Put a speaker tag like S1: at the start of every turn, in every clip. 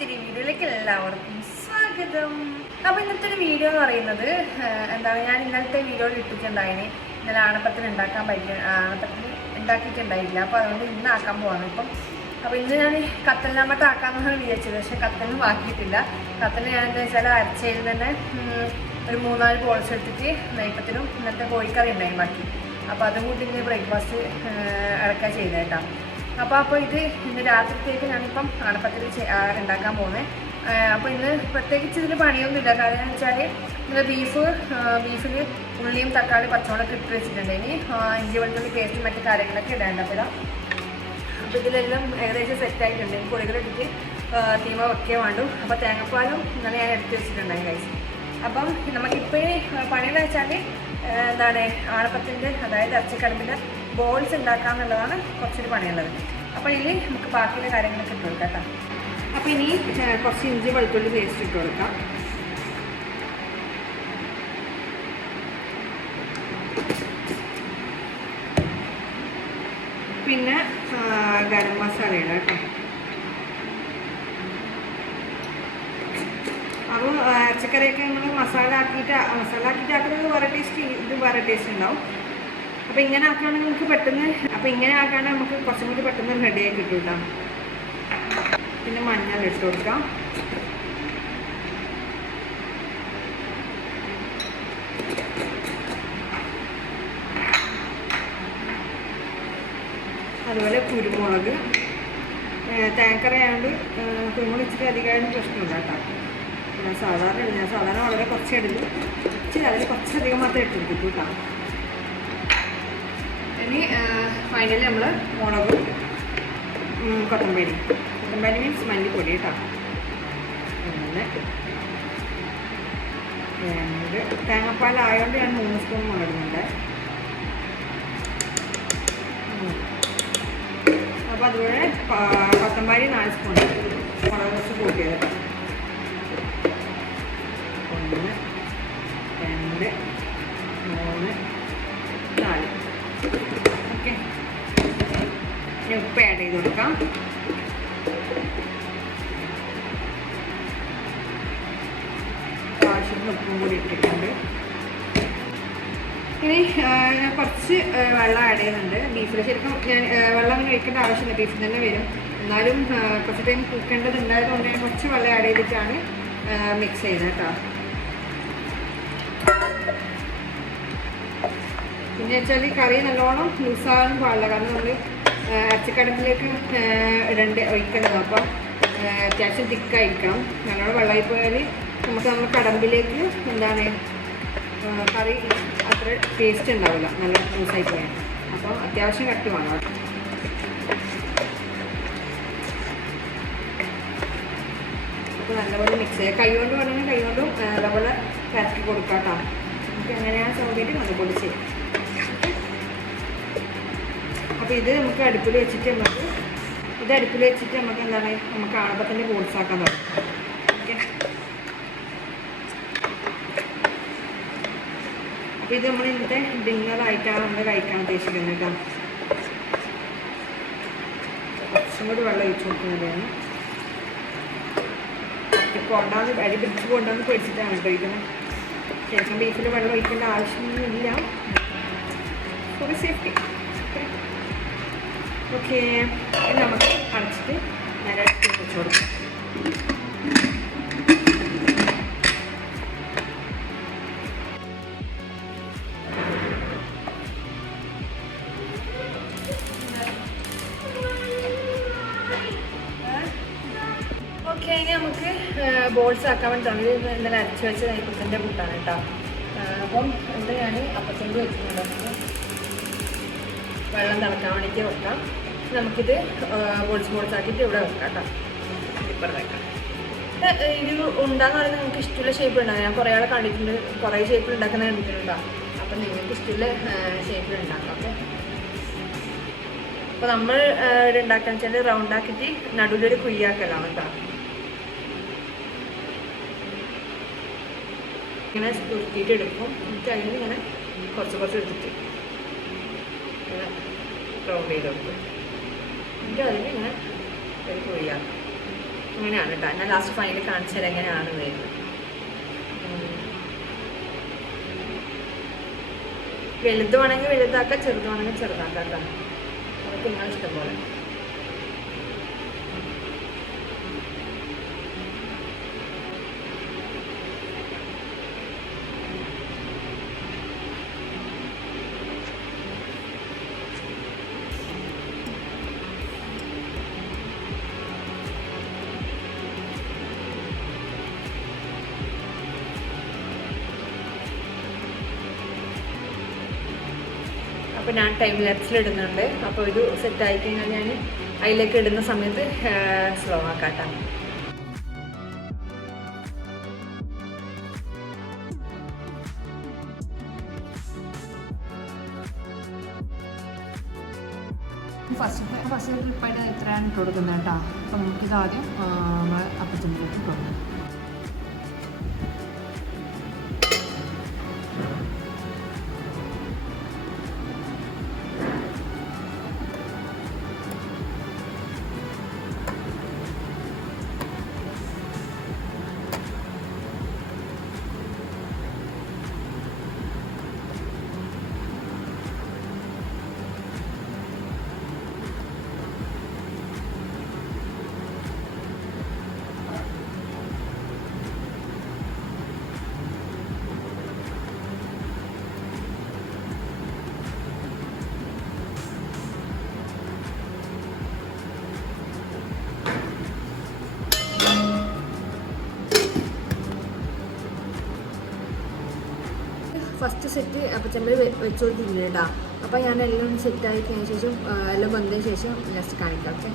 S1: പുതിയ വീഡിയോയിലേക്ക് എല്ലാവർക്കും സ്വാഗതം. അപ്പോൾ ഇന്നത്തെ ഒരു വീഡിയോ എന്ന് പറയുന്നത് എന്താണ് ഞാൻ ഇന്നലത്തെ വീഡിയോയിൽ ഇട്ടിട്ടുണ്ടായിന്. ഇന്നലെ ആണപ്പത്തിന് ഉണ്ടാക്കാൻ പറ്റിയ ആണപ്പത്തിന് ഉണ്ടാക്കിയിട്ടുണ്ടായില്ല. അപ്പോൾ അതുകൊണ്ട് ഇന്ന് ആക്കാൻ പോവാണ് ഇപ്പം. അപ്പോൾ ഇന്ന് ഞാൻ കത്തലിനാമട്ട് ആക്കാമെന്നാണ് വിചാരിച്ചത്. പക്ഷെ കത്തലിന് ആക്കിയിട്ടില്ല കത്തലിന് ഞാൻ എന്താ വെച്ചാൽ അരച്ചയിൽ തന്നെ ഒരു മൂന്നാൽ ബോൾസ് എടുത്തിട്ട് നെയ്പ്പത്തിനും ഇന്നത്തെ കോഴിക്കറി ഉണ്ടായി ബാക്കി. അപ്പോൾ അതും കൂട്ടി ഇന്ന് ബ്രേക്ക്ഫാസ്റ്റ് അടക്കാൻ ചെയ്തേട്ടാ. അപ്പോൾ അപ്പോൾ ഇത് ഇന്ന് രാത്രിത്തേക്ക് ഞാനിപ്പം അണപ്പത്തിൽ ഉണ്ടാക്കാൻ പോകുന്നത് അപ്പോൾ ഇന്ന് പ്രത്യേകിച്ച് ഇതിന് പണിയൊന്നുമില്ല. കാരണം എന്ന് വെച്ചാൽ ഇന്ന് ബീഫ് ബീഫിൽ ഉള്ളിയും തക്കാളി പച്ചമുളക് ഇട്ട് വെച്ചിട്ടുണ്ട്. ഇനി ഇഞ്ചി വെളുത്തുള്ളി പേസ്റ്റും മറ്റു കാര്യങ്ങളൊക്കെ ഇടേണ്ട അപ്പോൾ അപ്പോൾ ഇതിലെല്ലാം ഏകദേശം സെറ്റ് ആയിട്ടുണ്ട്. ഇനി പൊടികളിട്ടിട്ട് തീമ വെക്കേ വേണ്ടു. അപ്പോൾ തേങ്ങപ്പാലും ഇന്നലെ ഞാൻ എടുത്ത് വെച്ചിട്ടുണ്ടായി അപ്പം നമുക്കിപ്പോഴേ പണിയെന്ന് വെച്ചാൽ എന്താണ് ആണപ്പത്തിന്റെ അതായത് ഇറച്ചിക്കടമ്പിന്റെ ബോൾസ് ഉണ്ടാക്കാന്നുള്ളതാണ് കുറച്ചൊരു പണിയുള്ളത്. അപ്പോൾ ഇനി നമുക്ക് ബാക്കിയുള്ള കാര്യങ്ങളൊക്കെ ഇട്ട് കൊടുക്കാം കേട്ടോ. അപ്പോൾ ഇനി കുറച്ച് ഇഞ്ചി വെളുത്തുള്ളി പേസ്റ്റ് ഇട്ട് കൊടുക്കാം. പിന്നെ ഗരം മസാല ഇടാം കേട്ടോ. അപ്പോൾ പച്ചക്കറിയൊക്കെ നമ്മൾ മസാല ആക്കിയിട്ട് മസാല ആക്കിയിട്ട് ആക്കുന്നത് വേറെ ടേസ്റ്റ് ഇത് വേറെ ടേസ്റ്റ് ഉണ്ടാവും. അപ്പോൾ ഇങ്ങനെ ആക്കുകയാണെങ്കിൽ നമുക്ക് പെട്ടെന്ന് അപ്പോൾ ഇങ്ങനെ ആക്കുകയാണെങ്കിൽ നമുക്ക് കുറച്ചും കൂടി പെട്ടെന്ന് റെഡിയായി കിട്ടും കേട്ടോ പിന്നെ മഞ്ഞൾ ഇട്ട് കൊടുക്കാം. അതുപോലെ കുരുമുളക്. തേങ്ങക്കറി ആയതുകൊണ്ട് കുരുമുളക് ഇച്ചിരി അധികമായിട്ട് പ്രശ്നമില്ല കേട്ടോ. ഞാൻ സാധാരണ. ഞാൻ സാധാരണ വളരെ കുറച്ച് ഇടുന്നു ഇച്ചിരി അതിൽ കുറച്ചധികം മാത്രമേ ഇട്ടെടുത്തിട്ടു കേട്ടോ. ഇനി ഫൈനലി നമ്മൾ മുളകും കൊത്തമ്പരി. കൊത്തമ്പരി മീൻസ് മല്ലിപ്പൊടി കേട്ടോ. പിന്നെ രണ്ട് തേങ്ങാപ്പാലായതുകൊണ്ട് ഞാൻ മൂന്ന് സ്പൂൺ മുളകുന്നുണ്ട് അപ്പോൾ അതുപോലെ കൊത്തമ്പാരി നാല് സ്പൂൺ. മുളക് കുറച്ച് കൂട്ടിയത്. ആവശ്യത്തിന് ഉപ്പും കൂടി ഇട്ടിട്ടുണ്ട്. ഇനി ഞാൻ കുറച്ച് വെള്ളം ആഡ് ചെയ്യുന്നുണ്ട്. ബീഫിൽ ശരിക്കും ഞാൻ വെള്ളം അങ്ങനെ ഒഴിക്കേണ്ട ആവശ്യമില്ല. ബീഫിൽ തന്നെ വരും. എന്നാലും കുറച്ച് ടൈം കുക്കേണ്ടത് ഉണ്ടായതുകൊണ്ട് ഞാൻ കുറച്ച് വെള്ളം ആഡ് ചെയ്തിട്ടാണ് മിക്സ് ചെയ്യുന്നത് കേട്ടോ. പിന്നെ വെച്ചാൽ കറി നല്ലോണം ലൂസാകാനും പാടില്ല. കാരണം നമ്മൾ അച്ചക്കടപ്പിലേക്ക് രണ്ട് ഒഴിക്കണം അപ്പം അത്യാവശ്യം തിക്കായിരിക്കണം നല്ലോണം വെള്ളമായി പോയാൽ നമുക്ക് നമ്മൾ കടമ്പിലേക്ക് എന്താണ് കറി അത്ര ടേസ്റ്റ് ഉണ്ടാവില്ല. നല്ല ജ്യൂസായി പോയാൽ അപ്പോൾ അത്യാവശ്യം കട്ടി വേണം. അപ്പോൾ നല്ലപോലെ മിക്സ് ചെയ്യുക കൈ കൊണ്ട് വേണമെങ്കിൽ കൈ കൊണ്ടും ആ, നല്ലപോലെ കറക്കി കൊടുക്കാം കേട്ടോ. നമുക്ക് എങ്ങനെയാണ് സൗകര്യം അതുപോലെ ചെയ്യാം. അപ്പോൾ ഇത് നമുക്ക് അടുപ്പിൽ വെച്ചിട്ട് നമുക്ക് ഇത് അടുപ്പിൽ വെച്ചിട്ട് നമുക്ക് എന്താണ് നമുക്ക് ആണപ്പത്തിന്റെ ബോൾസ് ആക്കാൻ തുടങ്ങും ഓക്കെ ഇത് നമ്മൾ ഇന്നത്തെ ഡിന്നറായിട്ടാണ് നമ്മൾ കഴിക്കാൻ ഉദ്ദേശിക്കുന്നത് കേട്ടോ. കുറച്ചും കൂടി വെള്ളം ഒഴിച്ചു കൊടുക്കുന്നതാണ് കൊണ്ടാന്ന് അരി പിടിച്ച് കൊണ്ടാന്ന് പൊടിച്ചിട്ടാണ് കഴിക്കുന്നത് ശേഷം ബീഫിൽ വെള്ളം ഒഴിക്കേണ്ട ആവശ്യമൊന്നുമില്ല. ഒരു സേഫ്റ്റി ഓക്കെ നമുക്ക് അടച്ചിട്ട് നേരെ വെച്ച് കൊടുക്കാം. ബോൾസ് ആക്കാൻ വേണ്ടി തുടങ്ങി ഇന്നലെ അരച്ച് വെച്ച നെയ്പ്പത്തിന്റെ കൂട്ടാണ് കേട്ടോ. അപ്പം എന്താ ഞാൻ അപ്പത്തിന്റെ വെച്ചിട്ടുണ്ട്. വെള്ളം തിളക്കാൻ വേണ്ടി വെക്കാം. നമുക്കിത് ബോൾസ് ബോൾസ് ആക്കിയിട്ട് ഇവിടെ വെക്കാം കേട്ടോ. ഇപ്പം വെക്കാം ഇത് ഉണ്ടാന്ന് പറയുന്നത് നിങ്ങൾക്ക് ഇഷ്ടമുള്ള ഷേപ്പ് ഉണ്ടാകും ഞാൻ കുറേ ആളെ കണ്ടിട്ടുണ്ട്. കുറേ ഷേപ്പ് ഉണ്ടാക്കുന്ന കണ്ടിട്ടുണ്ടോ അപ്പം നിങ്ങൾക്ക് ഇഷ്ടമുള്ള ഷേപ്പിൽ ഉണ്ടാക്കാം. ഓക്കെ? അപ്പോൾ നമ്മൾ ഇവിടെ ഉണ്ടാക്കാന്ന് വെച്ചാൽ റൗണ്ട് ആക്കിയിട്ട് നടുവിലൊരു കുയ്യാക്കലാണ് കേട്ടോ. ഇങ്ങനെ ഉരുത്തിയിട്ട് എടുക്കും എന്നിട്ട് അതിന് ഇങ്ങനെ കുറച്ച് കുറച്ച് എടുത്തിട്ട് ഇങ്ങനെ റൗണ്ട് ചെയ്ത് കൊടുക്കും എന്നിട്ട് അതിന് ഇങ്ങനെ ഒരു കുഴിയാക്കും. അങ്ങനെയാണ് കേട്ടോ. ഞാൻ ലാസ്റ്റ് ഫൈനൽ കാണിച്ചാൽ എങ്ങനെയാണ് വരുന്നത്. വലുതുവാണെങ്കിൽ വലുതാക്കാം ചെറുതുവാണെങ്കിൽ ചെറുതാക്കാം കേട്ടോ. അതൊക്കെ നിങ്ങളിഷ്ടം പോലെ. അപ്പോൾ ഞാൻ ടൈം ലാപ്സിൽ ഇടുന്നുണ്ട്. അപ്പോൾ ഒരു സെറ്റ് ആയി കഴിഞ്ഞാൽ ഞാൻ അതിലേക്ക് ഇടുന്ന സമയത്ത് സ്ലോ ആക്കാട്ടാം. ഫസ്റ്റ് ഫസ്റ്റ് ട്രിപ്പായിട്ട് ഇത്രയാണ് ഇട്ട് കൊടുക്കുന്നത് കേട്ടോ അപ്പം നമുക്കിത് ആദ്യം അപ്പച്ചമ്പിലേക്ക് ഇട്ട് കൊടുക്കാം ഫസ്റ്റ് സെറ്റ് അപ്പച്ചമ്പിൽ വെച്ചുകൊണ്ടിരുന്നു കേട്ടോ. അപ്പോൾ ഞാൻ എല്ലാം സെറ്റ് കഴിഞ്ഞ ശേഷം എല്ലാം വന്നതിന് ശേഷം ജസ്റ്റ് കാണിക്കാം ഓക്കെ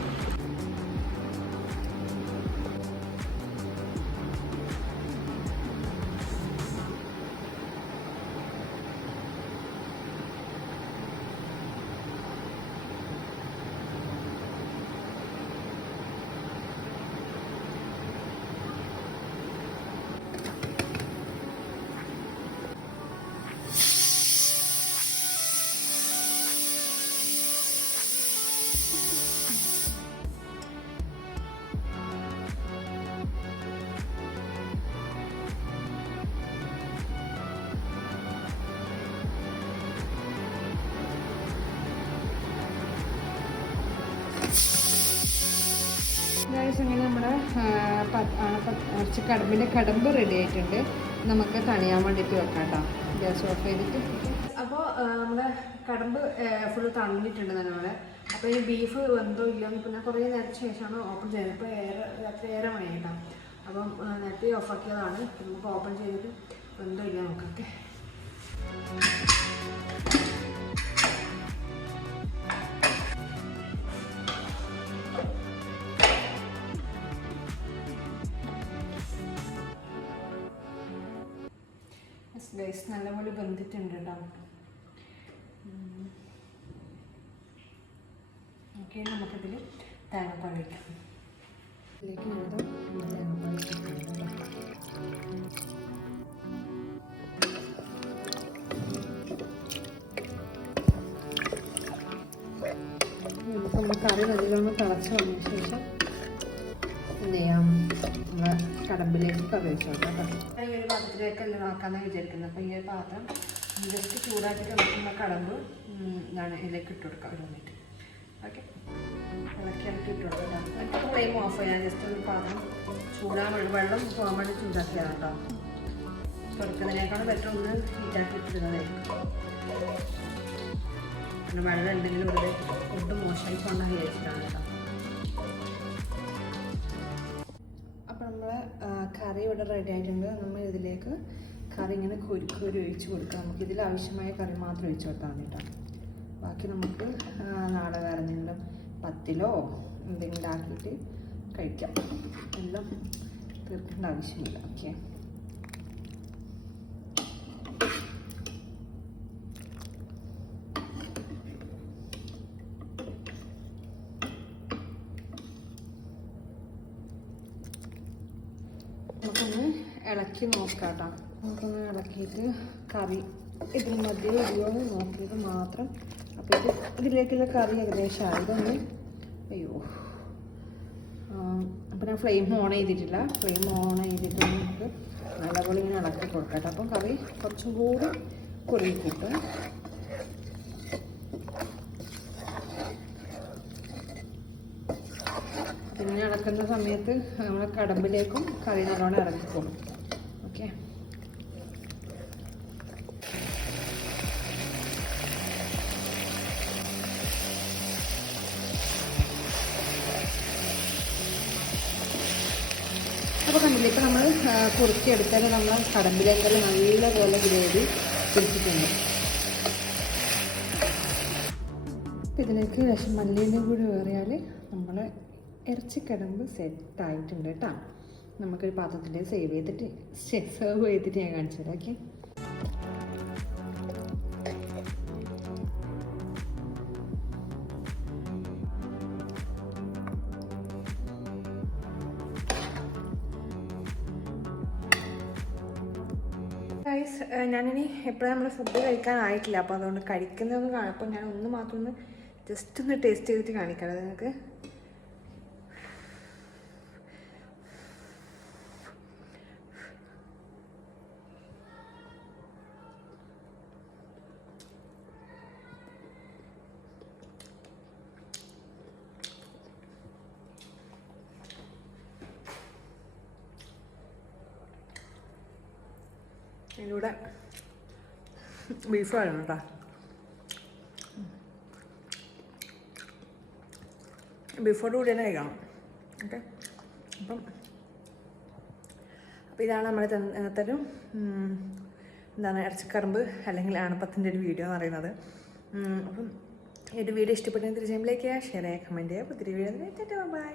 S1: കുറച്ച് കടമ്പിന്റെ കടമ്പ് റെഡി ആയിട്ടുണ്ട്. നമുക്ക് തണിയാൻ വേണ്ടിയിട്ട് വെക്കാം കേട്ടോ ഗ്യാസ് ഓഫ് ചെയ്തിട്ട്. അപ്പോൾ നമ്മുടെ കടമ്പ് ഫുൾ തണിഞ്ഞിട്ടുണ്ട് നമ്മുടെ അപ്പോൾ ഈ ബീഫ് വെന്തോ ഇല്ലെന്ന് പിന്നെ കുറേ നേരത്തിന് ശേഷമാണ് ഓപ്പൺ ചെയ്യുന്നത് ഇപ്പോൾ ഏറെ രാത്രി ഏറെ മണിയായിട്ടാണ് അപ്പം നേരത്തെ ഓഫാക്കിയതാണ് നമുക്ക് ഓപ്പൺ ചെയ്തിട്ട് വെന്തോ ഇല്ല നോക്കൊക്കെ ഗൈസ് നല്ലപോലെ ബന്ധിട്ടുണ്ട് കേട്ടോ ഓക്കെ നമുക്കിതിൽ തേങ്ങാപ്പാൽ വയ്ക്കാം ഇതിലേക്ക് തേങ്ങാപ്പാൽ. നമുക്ക് നമ്മുടെ കറി നല്ലോണം തിളച്ച് വന്നതിന് ശേഷം എന്ത് ചെയ്യാം. കടമ്പിലേക്ക് പ്രവേശിച്ചോട്ടെ. ഈ ഒരു പാത്രത്തിലേക്ക് എല്ലാം ആക്കാമെന്ന് വിചാരിക്കുന്നത്. അപ്പോൾ ഈ ഒരു പാത്രം ജസ്റ്റ് ചൂടാക്കി നമുക്ക് കടമ്പ് ഞാൻ ഇതിലേക്ക് ഇട്ട് കൊടുക്കാം. ഒരു മിനിറ്റ് ഓക്കെ ഇളക്കി ഇളക്കി ഫ്ലെയിം ഓഫ് ചെയ്യാം. ജസ്റ്റ് ഒരു പാത്രം ചൂടാൻ വെള്ളം പോകാൻ വേണ്ടി ചൂടാക്കിയാണ് കേട്ടോ. തുറക്കുന്നതിനേക്കാളും ബെറ്റർ ഒന്ന് ഹീറ്റാക്കി ഇട്ടിരുന്നതായിരിക്കും വെള്ളം ഉണ്ടെങ്കിലും ഇവിടെ ഫുഡ് മോശമായി കൊണ്ടാണ് വിചാരിച്ചിട്ടാണ് കേട്ടോ. ഇവിടെ റെഡി ആയിട്ടുണ്ട്. നമ്മൾ ഇതിലേക്ക് കറി ഇങ്ങനെ കുരു കുരു ഒഴിച്ച് കൊടുക്കുക നമുക്ക് ഇതിൽ ആവശ്യമായ കറി മാത്രം ഒഴിച്ച് കൊടുത്താൽ മതി കേട്ടോ ബാക്കി നമുക്ക് നാളെ വേറെ എന്തെങ്കിലും പത്തിലോ എന്തെങ്കിലും ആക്കിയിട്ട് കഴിക്കാം. എല്ലാം തീർക്കേണ്ട ആവശ്യമില്ല. ഓക്കെ നമുക്കൊന്ന് ഇളക്കി നോക്കാം കേട്ടോ നമുക്കൊന്ന് ഇളക്കിയിട്ട് കറി ഇതിൽ മധ്യം എന്ന് നോക്കിയിട്ട് മാത്രം. അപ്പോൾ ഇത് ഇതിലേക്കുള്ള കറി ഏകദേശം ആയതൊന്ന് അയ്യോ. അപ്പം ഞാൻ ഫ്ലെയിം ഓൺ ചെയ്തിട്ടില്ല. ഫ്ലെയിം ഓൺ ചെയ്തിട്ട് നമുക്ക് നല്ലപോലെ ഇങ്ങനെ ഇളക്കി കൊടുക്കട്ടെ. അപ്പം കറി കുറച്ചും കൂടി കുറുകി കിട്ടും പിന്നെ ഇളക്കുന്ന സമയത്ത് നമ്മൾ കടമ്പിലേക്കും കറി നല്ലോണം ഇറങ്ങിക്കോളും അപ്പോൾ കണ്ടില്ല ഇപ്പോൾ നമ്മൾ കുറുക്കിയെടുത്താൽ നമ്മൾ കടമ്പിലേക്കെല്ലാം നല്ലപോലെ ഗ്രേവി പിടിച്ചിട്ടുണ്ട്. ഇതിലേക്ക് വിഷം മല്ലിയിലും കൂടി വേറിയാൽ നമ്മൾ ഇറച്ചിക്കടമ്പ് സെറ്റായിട്ടുണ്ട് കേട്ടോ. നമുക്കൊരു പാത്രത്തിൽ സേവ് ചെയ്തിട്ട് സെർവ് ചെയ്തിട്ട് ഞാൻ കാണിച്ചു തരാം ഓക്കെ ഗൈസ് ഞാനിനി എപ്പോഴും നമ്മൾ ഫുഡ് കഴിക്കാനായിട്ടില്ല അപ്പോൾ അതുകൊണ്ട് കഴിക്കുന്നതൊന്ന് കാണുമ്പോൾ ഞാൻ ഒന്ന് മാത്രം ഒന്ന് ജസ്റ്റ് ഒന്ന് ടേസ്റ്റ് ചെയ്തിട്ട് കാണിക്കാം. നിങ്ങൾക്ക് ഇതിലൂടെ ബീഫ് വേണം കേട്ടോ. ബീഫോട് കൂടി തന്നെ കഴിക്കണം. ഓക്കെ? അപ്പം അപ്പോൾ ഇതാണ് നമ്മൾ തരും എന്താണ് ഇറച്ചിക്കറമ്പ് അല്ലെങ്കിൽ ആണപ്പത്തിന്റെ ഒരു വീഡിയോ എന്ന് പറയുന്നത്. അപ്പം ഈ ഒരു വീഡിയോ ഇഷ്ടപ്പെട്ടെങ്കിൽ തീർച്ചയായും ലൈക്ക് ഷെയർ ചെയ്യുക കമന്റ് ചെയ്യുക. പുതിയ വീഡിയോ ബൈ